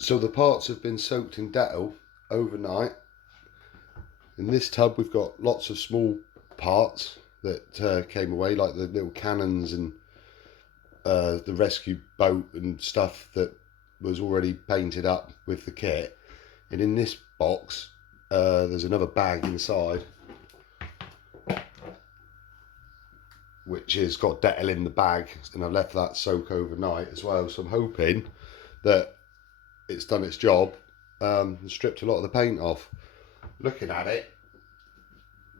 So the parts have been soaked in dettol overnight. In this tub we've got lots of small parts that came away, like the little cannons and the rescue boat and stuff that was already painted up with the kit. And in this box there's another bag inside which has got dettol in the bag, and I've left that soak overnight as well, so I'm hoping that it's done its job and stripped a lot of the paint off. Looking at it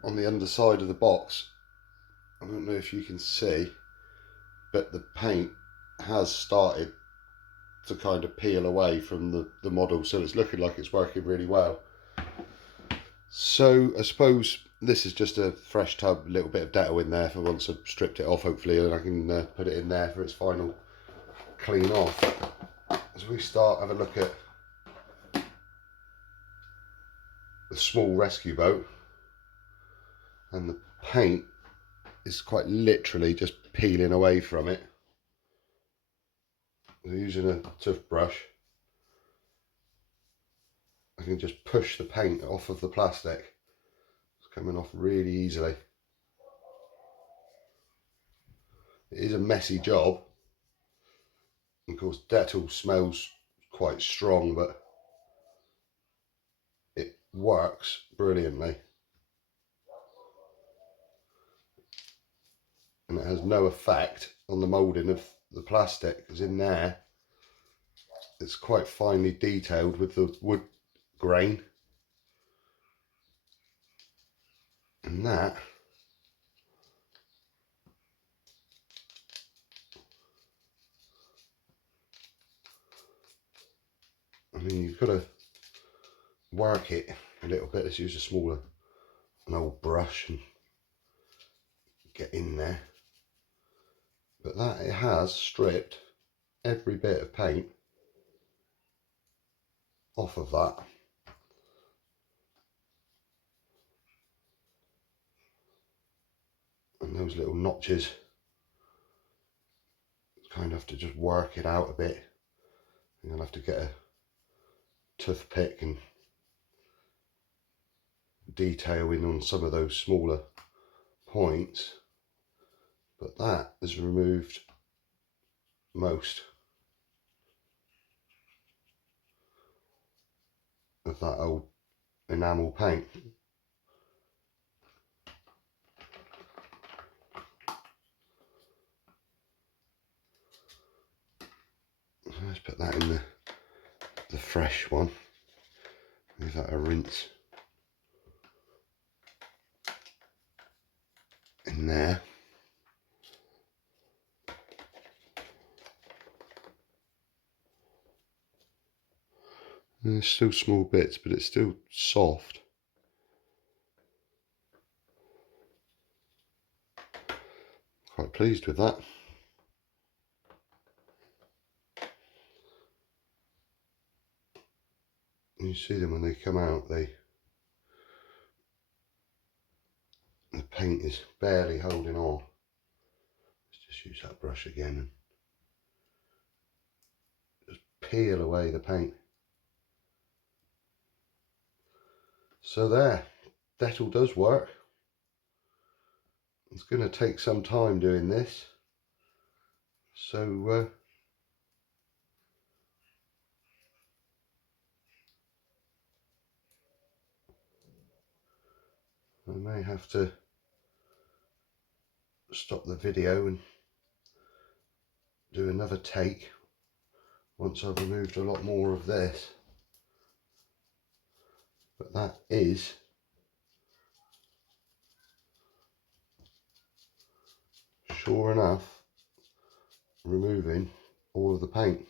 on the underside of the box, I don't know if you can see, but the paint has started to kind of peel away from the model, so it's looking like it's working really well. So I suppose this is just a fresh tub, a little bit of dettol in there for once I've stripped it off, hopefully, and I can put it in there for its final clean off. As we start, have a look at the small rescue boat, and the paint is quite literally just peeling away from it. I'm using a toothbrush. I can just push the paint off of the plastic. It's coming off really easily. It is a messy job. Of course, dettol smells quite strong, but it works brilliantly. And it has no effect on the moulding of the plastic, because in there it's quite finely detailed with the wood grain. And that I mean, you've got to work it a little bit. Let's use an old brush and get in there. But that, it has stripped every bit of paint off of that. And those little notches, kind of have to just work it out a bit. And I'll have to get a toothpick and detail in on some of those smaller points. But that has removed most of that old enamel paint. So let's put that in the fresh one. Give that a rinse in there. And there's still small bits, but it's still soft. Quite pleased with that. You see them when they come out, the paint is barely holding on. Let's just use that brush again and just peel away the paint. So there, dettol does work. It's going to take some time doing this, so I may have to stop the video and do another take once I've removed a lot more of this. But that is sure enough removing all of the paint.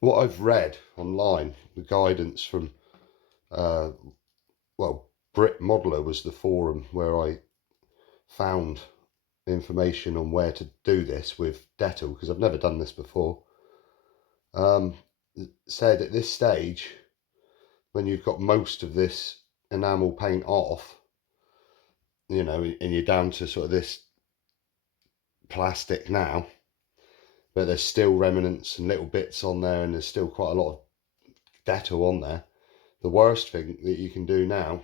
What I've read online, the guidance from well, Brit Modeler was the forum where I found information on where to do this with dettol, because I've never done this before. Said at this stage, when you've got most of this enamel paint off, you know, and you're down to sort of this plastic now, but there's still remnants and little bits on there, and there's still quite a lot of dettol on there. The worst thing that you can do now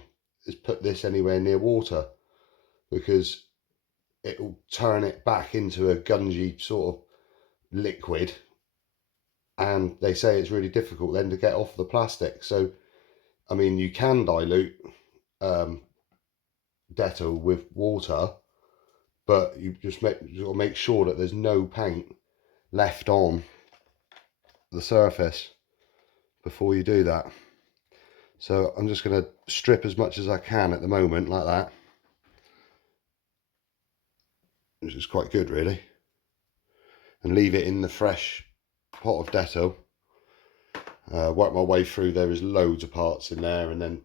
is put this anywhere near water, because it will turn it back into a gungy sort of liquid, and they say it's really difficult then to get off the plastic. So I mean, you can dilute dettol with water, but you just make sure that there's no paint left on the surface before you do that. So I'm just going to strip as much as I can at the moment, like that, which is quite good really, and leave it in the fresh pot of dettol. Work my way through. There is loads of parts in there, and then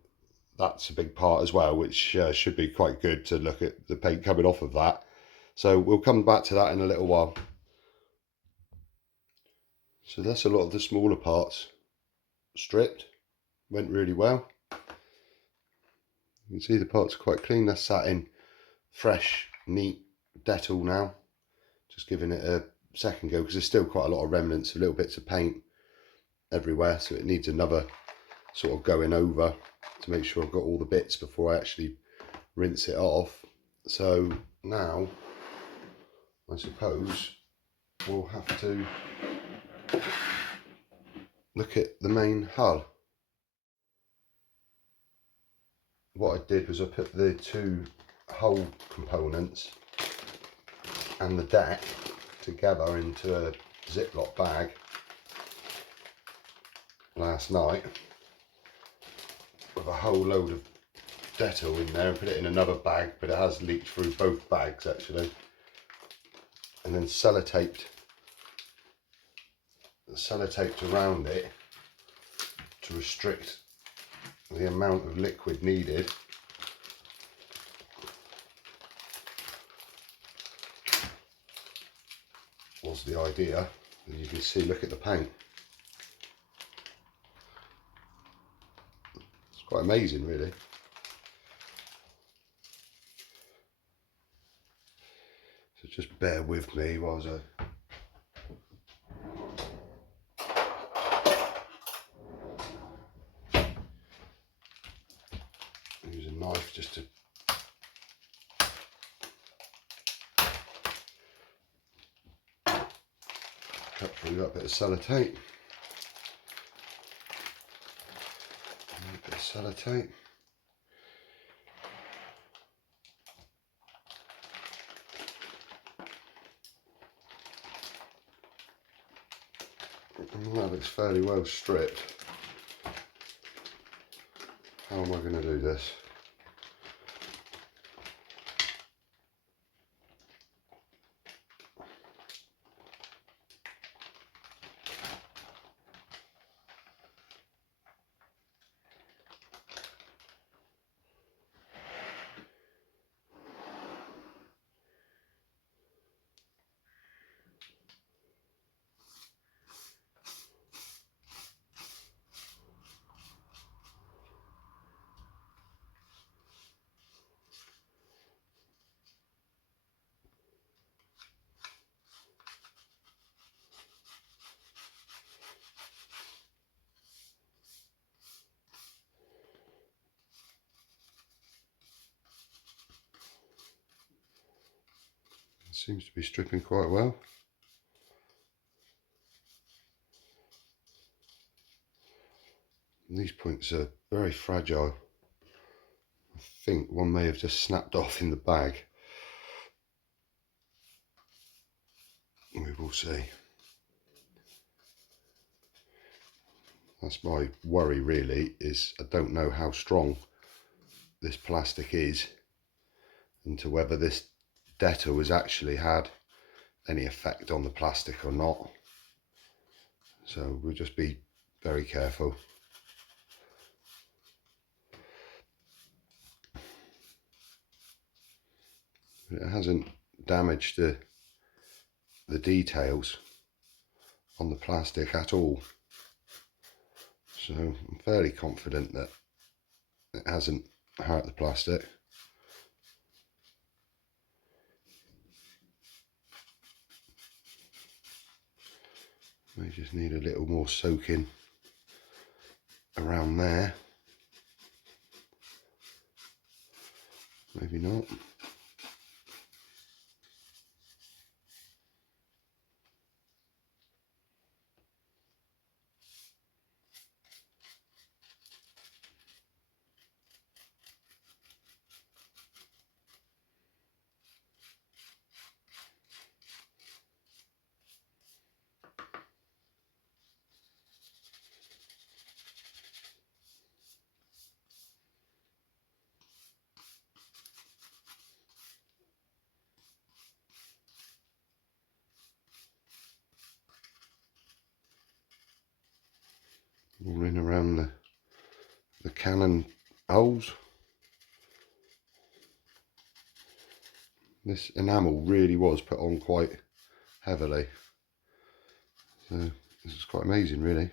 that's a big part as well, which should be quite good to look at the paint coming off of that. So we'll come back to that in a little while. So that's a lot of the smaller parts stripped. Went really well. You can see the parts are quite clean. That's sat in fresh, neat dettol now. Just giving it a second go, because there's still quite a lot of remnants of little bits of paint everywhere, so it needs another sort of going over to make sure I've got all the bits before I actually rinse it off. So now I suppose we'll have to look at the main hull. What I did was I put the two hull components and the deck together into a Ziploc bag last night with a whole load of dettol in there, and put it in another bag, but it has leaked through both bags actually, and then sellotaped around it to restrict the amount of liquid needed. Was the idea. And you can see, look at the paint. It's quite amazing really. So just bear with me whilst I use a knife just to cut through that bit of sellotape. A bit of sellotape. And that looks fairly well stripped. How am I going to do this? Seems to be stripping quite well. And these points are very fragile. I think one may have just snapped off in the bag. We will see. That's my worry really, is I don't know how strong this plastic is, and to whether this dettol has actually had any effect on the plastic or not. So we'll just be very careful. It hasn't damaged the details on the plastic at all. So I'm fairly confident that it hasn't hurt the plastic. May just need a little more soaking around there. Maybe not. All in around the cannon holes. This enamel really was put on quite heavily, so this is quite amazing really.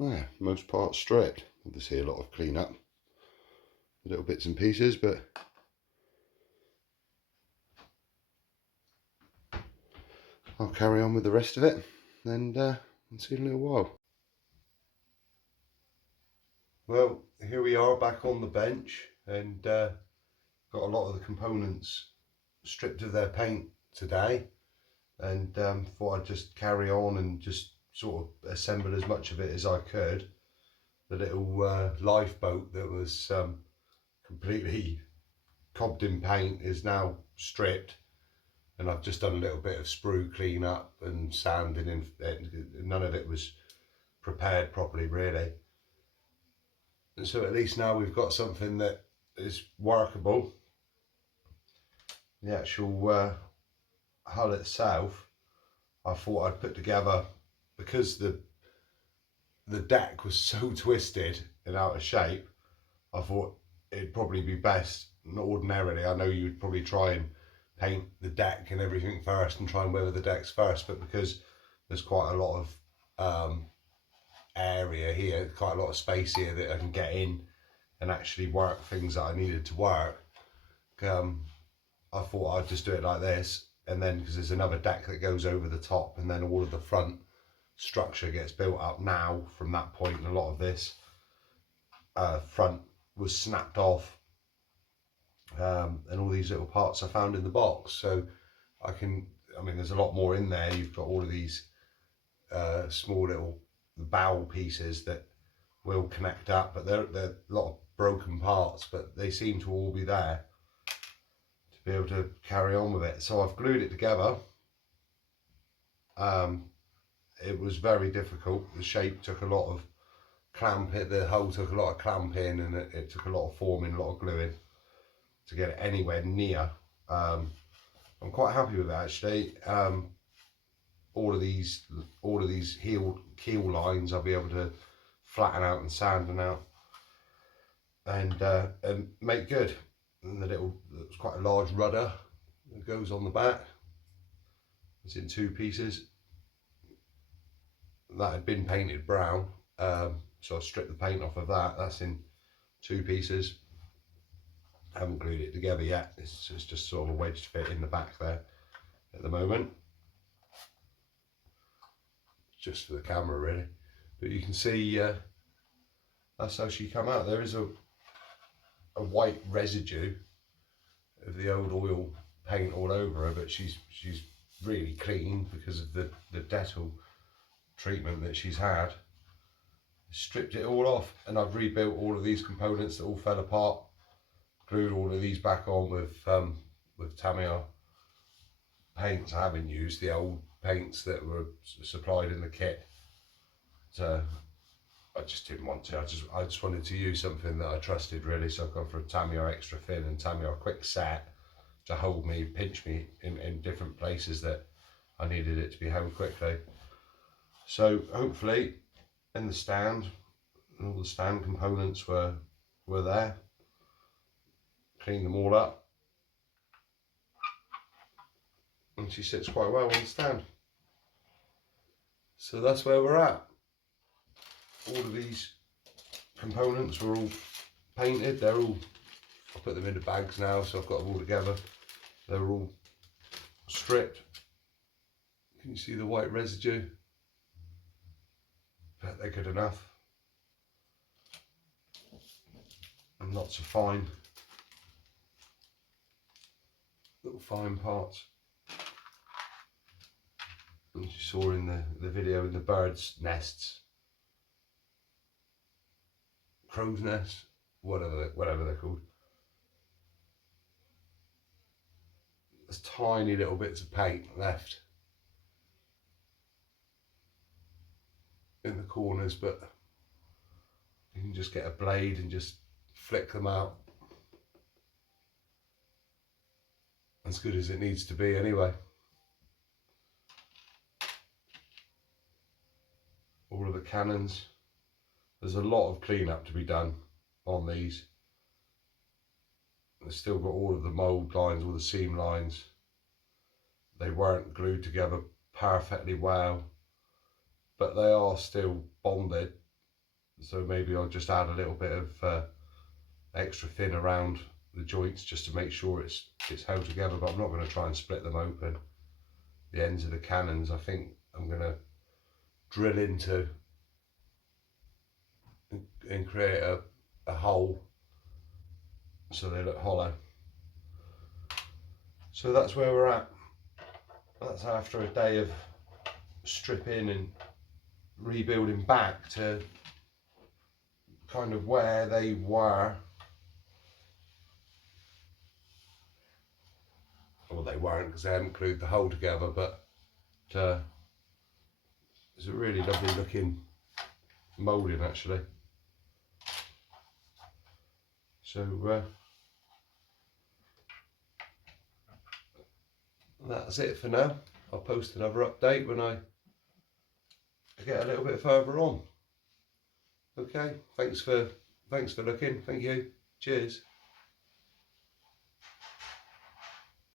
Yeah, most part stripped. Obviously a lot of clean up, little bits and pieces, but I'll carry on with the rest of it and see you in a little while. Well, here we are back on the bench, and got a lot of the components stripped of their paint today, and thought I'd just carry on and just sort of assemble as much of it as I could. The little lifeboat that was completely cobbed in paint is now stripped, and I've just done a little bit of sprue clean up and sanding, and none of it was prepared properly really. And so at least now we've got something that is workable. The actual hull itself, I thought I'd put together, because the deck was so twisted and out of shape. I thought it'd probably be best. Ordinarily, I know you'd probably try and paint the deck and everything first and try and weather the decks first, but because there's quite a lot of area here, quite a lot of space here that I can get in and actually work things that I needed to work, I thought I'd just do it like this, and then because there's another deck that goes over the top, and then all of the front structure gets built up now from that point, and a lot of this front was snapped off, and all these little parts I found in the box. So I mean there's a lot more in there. You've got all of these small little bowl pieces that will connect up, but they're a lot of broken parts, but they seem to all be there to be able to carry on with it. So I've glued it together. It was very difficult. The shape took a lot of clamping, the hull took a lot of clamping, and it took a lot of forming, a lot of gluing to get it anywhere near. I'm quite happy with it actually. All of these keel lines I'll be able to flatten out and sand out and make good. And it's quite a large rudder that goes on the back. It's in two pieces. That had been painted brown, so I stripped the paint off of that. That's in two pieces. I haven't glued it together yet. It's just sort of a wedged fit in the back there at the moment, just for the camera really. But you can see that's how she come out. There is a white residue of the old oil paint all over her, but she's really clean because of the dettol treatment that she's had. stripped it all off, and I've rebuilt all of these components that all fell apart, glued all of these back on with Tamiya paints. I haven't used the old paints that were supplied in the kit, so I just didn't want to. I just wanted to use something that I trusted really, so I've gone for a Tamiya extra thin and Tamiya quick set to hold me, pinch me in different places that I needed it to be held quickly. So hopefully in the stand, all the stand components were there. Cleaned them all up, and she sits quite well on the stand. So that's where we're at. All of these components were all painted. They're all, I put them in the bags now, so I've got them all together. They're all stripped. Can you see the white residue? But they're good enough. And not so fine. Little fine parts. As you saw in the video, in the birds' nests, crow's nests, whatever they're called. There's tiny little bits of paint left in the corners, but you can just get a blade and just flick them out. As good as it needs to be anyway. All of the cannons. There's a lot of cleanup to be done on these. They've still got all of the mould lines, all the seam lines. They weren't glued together perfectly well, but they are still bonded. So maybe I'll just add a little bit of extra thin around the joints just to make sure it's held together, but I'm not going to try and split them open. The ends of the cannons, I think I'm going to drill into and create a hole so they look hollow. So that's where we're at. That's after a day of stripping and rebuilding back to kind of where they were. Well, they weren't because they hadn't glued the hole together, but it's a really lovely looking moulding actually. So that's it for now. I'll post another update when I get a little bit further on. Okay, thanks for looking. Thank you. Cheers.